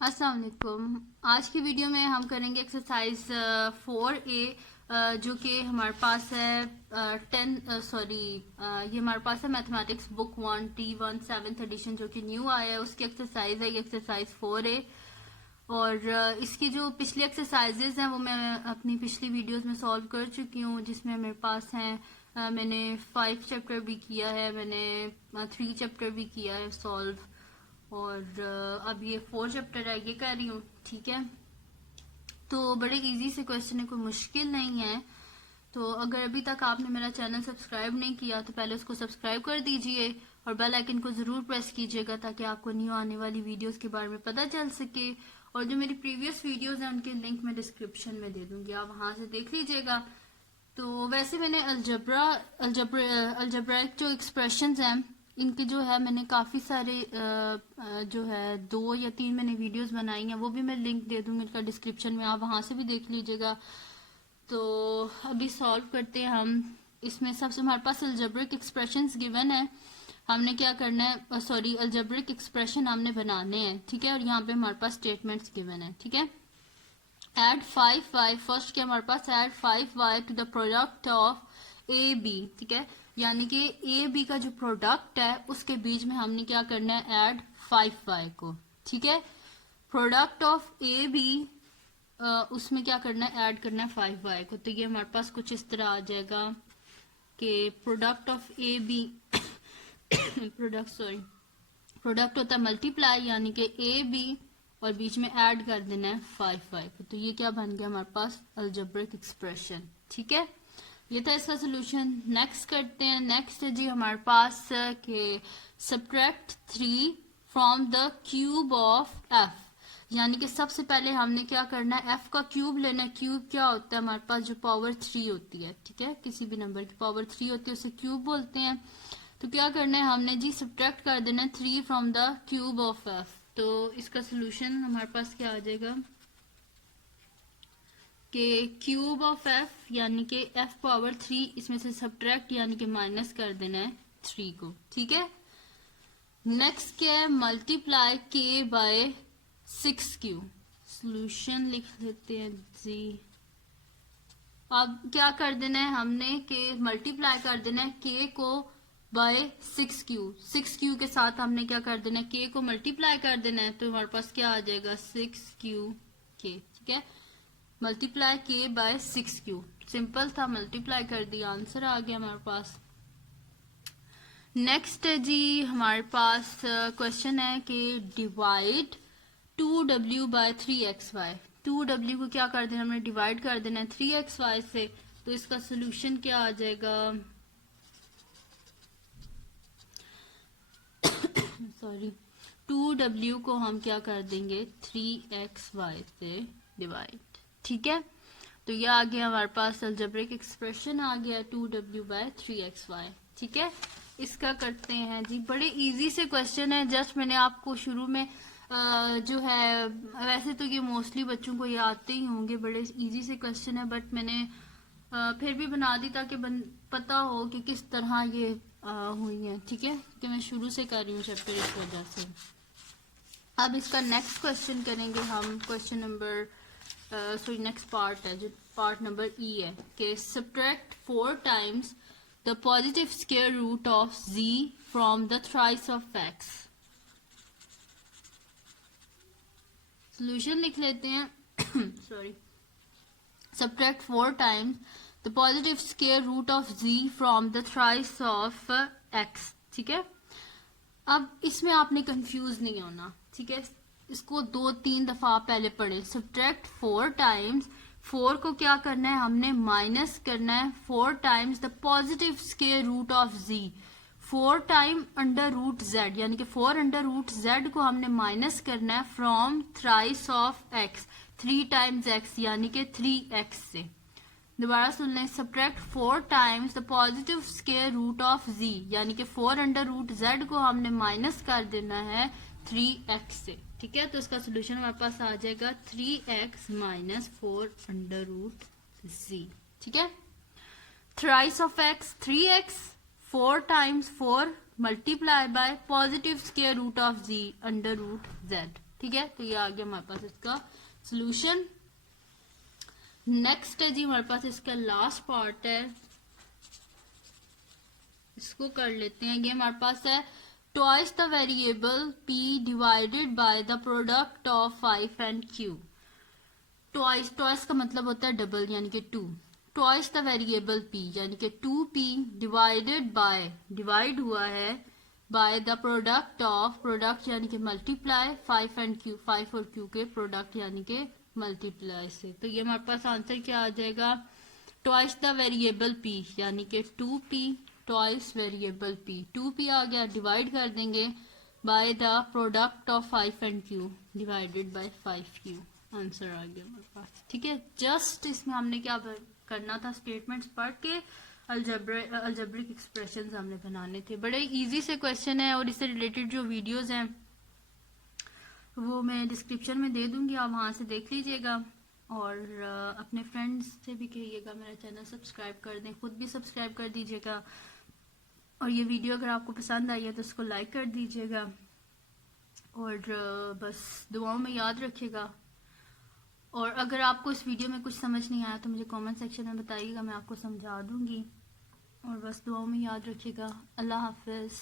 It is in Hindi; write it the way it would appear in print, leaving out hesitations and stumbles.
अस्सलाम वालेकुम। आज की वीडियो में हम करेंगे एक्सरसाइज 4A जो कि हमारे पास है ये हमारे पास है mathematics book 1 T1 7th addition जो कि न्यू आया है, उसकी एक्सरसाइज है ये एक्सरसाइज 4A। और इसकी जो पिछली एक्सरसाइजेज हैं वो मैं अपनी पिछली वीडियोस में सॉल्व कर चुकी हूँ, जिसमें मेरे पास हैं मैंने 5 चैप्टर भी किया है, मैंने 3 चैप्टर भी किया है सॉल्व, और अब ये 4 चैप्टर है ये कर रही हूँ। ठीक है, तो बड़े इजी से क्वेश्चन है, कोई मुश्किल नहीं है। तो अगर अभी तक आपने मेरा चैनल सब्सक्राइब नहीं किया तो पहले उसको सब्सक्राइब कर दीजिए और बेल आइकन को जरूर प्रेस कीजिएगा ताकि आपको न्यू आने वाली वीडियोस के बारे में पता चल सके। और जो मेरी प्रीवियस वीडियोस हैं उनके लिंक मैं डिस्क्रिप्शन में दे दूंगी, आप वहां से देख लीजिएगा। तो वैसे मैंने अल्जब्राइक जो एक्सप्रेशंस हैं इनके जो है मैंने काफ़ी सारे जो है 2 या 3 मैंने वीडियोस बनाई हैं, वो भी मैं लिंक दे दूंगी इनका डिस्क्रिप्शन में, आप वहां से भी देख लीजिएगा। तो अभी सॉल्व करते हैं हम। इसमें सबसे हमारे पास अल्जब्रिक एक्सप्रेशंस गिवन है, हमने क्या करना है, सॉरी अल्जब्रिक एक्सप्रेशन हमने बनाने हैं। ठीक है, और यहाँ पे हमारे पास स्टेटमेंट्स गिवन है। ठीक है, एड 5y, फर्स्ट क्या हमारे पास add 5y to the product of A B. ठीक है, यानी कि ए बी का जो प्रोडक्ट है उसके बीच में हमने क्या करना है, ऐड 5y को। ठीक है, प्रोडक्ट ऑफ ए बी उसमें क्या करना है, ऐड करना है 5y को। तो ये हमारे पास कुछ इस तरह आ जाएगा कि product of A B product होता है मल्टीप्लाई, यानी कि ए बी और बीच में ऐड कर देना है 5y को। तो ये क्या बन गया हमारे पास, अल्जब्रिक एक्सप्रेशन। ठीक है, ये था इसका सोल्यूशन। नेक्स्ट करते हैं। नेक्स्ट है जी हमारे पास के subtract 3 from the cube of f, यानी कि सबसे पहले हमने क्या करना है, f का क्यूब लेना है। क्यूब क्या होता है हमारे पास, जो पावर 3 होती है। ठीक है, किसी भी नंबर की पावर 3 होती है उसे क्यूब बोलते हैं। तो क्या करना है हमने जी, सब्ट्रैक्ट कर देना है 3 from the cube of f। तो इसका सोल्यूशन हमारे पास क्या आ जाएगा कि क्यूब ऑफ f यानी कि f पावर 3, इसमें से सब्ट्रैक्ट यानी कि माइनस कर देना है 3 को। ठीक है, नेक्स्ट क्या है, multiply k by 6q। Solution लिख लेते हैं जी। अब क्या कर देना है हमने कि मल्टीप्लाई कर देना है k को बाय 6q। 6q के साथ हमने क्या कर देना है, k को मल्टीप्लाई कर देना है। तो हमारे पास क्या आ जाएगा, 6q k। ठीक है, multiply k by 6q, simple था, मल्टीप्लाई कर दिया, आंसर आ गया हमारे पास। नेक्स्ट है जी हमारे पास क्वेश्चन है कि divide 2w bye 3xy। 2w को क्या कर देना, हमने डिवाइड कर देना है 3xy से। तो इसका सोल्यूशन क्या आ जाएगा, सॉरी 2w को हम क्या कर देंगे 3xy से डिवाइड। ठीक है, तो ये आ गया हमारे पास अल्जेब्रिक एक्सप्रेशन आ गया 2w बाय 3xy। ठीक है, इसका करते हैं जी। बड़े इजी से क्वेश्चन है, जस्ट मैंने आपको शुरू में जो है, वैसे तो ये मोस्टली बच्चों को ये आते ही होंगे, बड़े इजी से क्वेश्चन है, बट मैंने फिर भी बना दी ताकि पता हो कि किस तरह ये हुई है। ठीक है, कि मैं शुरू से कर रही हूँ चैप्टर, इस वजह से। अब इसका नेक्स्ट क्वेश्चन करेंगे हम, question number sorry next part है जो पार्ट नंबर ई है कि subtract 4 times the positive square root of z from the thrice of x। Solution लिख लेते हैं sorry, subtract 4 times the positive square root of z from the thrice of x। ठीक है, अब इसमें आपने कंफ्यूज नहीं होना। ठीक है, इसको 2-3 दफा पहले पढ़े। सब्ट्रैक्ट 4 टाइम्स, 4 को क्या करना है हमने, माइनस करना है 4 times the positive square root of z, 4 time under root z, यानी कि 4 अंडर रूट z को हमने माइनस करना है from thrice of x, 3 times x यानी कि 3x से। दोबारा सुन लें, subtract 4 times the positive square root of z, यानी कि 4 अंडर रूट z को हमने माइनस कर देना है 3x से। ठीक है, तो इसका सोल्यूशन हमारे पास आ जाएगा 3x minus 4 under root z। ठीक है, thrice of x 3x, 4 times 4 multiply by positive square root of z under root z। ठीक है, तो ये आ गया हमारे पास इसका सोल्यूशन। नेक्स्ट है जी हमारे पास इसका लास्ट पार्ट है, इसको कर लेते हैं। ये हमारे पास है twice the variable p divided by the product of 5 and q। Twice, twice का मतलब होता है डबल यानी कि 2। ट्वाइस द वेरिएबल p यानी कि 2p डिवाइडेड बाय, डिवाइड हुआ है bye the product of, product यानी कि मल्टीप्लाई 5 एंड q, 5 और q के प्रोडक्ट यानी कि मल्टीप्लाई से। तो ये हमारे पास आंसर क्या आ जाएगा, ट्वाइस द वेरिएबल p यानी कि 2p twice variable p, 2p आ गया, डिवाइड कर देंगे by the product of 5 and q divided by 5q। Answer आ गया हमारे पास। ठीक है, जस्ट इसमें हमने क्या करना था, स्टेटमेंट्स पढ़ के अलजेब्रिक एक्सप्रेशंस हमने बनाने थे। बड़े इजी से क्वेश्चन है और इससे रिलेटेड जो वीडियोस हैं वो मैं डिस्क्रिप्शन में दे दूंगी, आप वहां से देख लीजिएगा और अपने फ्रेंड्स से भी कहिएगा मेरा चैनल सब्सक्राइब कर दें, खुद भी सब्सक्राइब कर दीजिएगा और ये वीडियो अगर आपको पसंद आई है तो उसको लाइक कर दीजिएगा और बस दुआओं में याद रखिएगा। और अगर आपको इस वीडियो में कुछ समझ नहीं आया तो मुझे कमेंट सेक्शन में बताइएगा, मैं आपको समझा दूंगी। और बस दुआओं में याद रखिएगा। अल्लाह हाफिज़।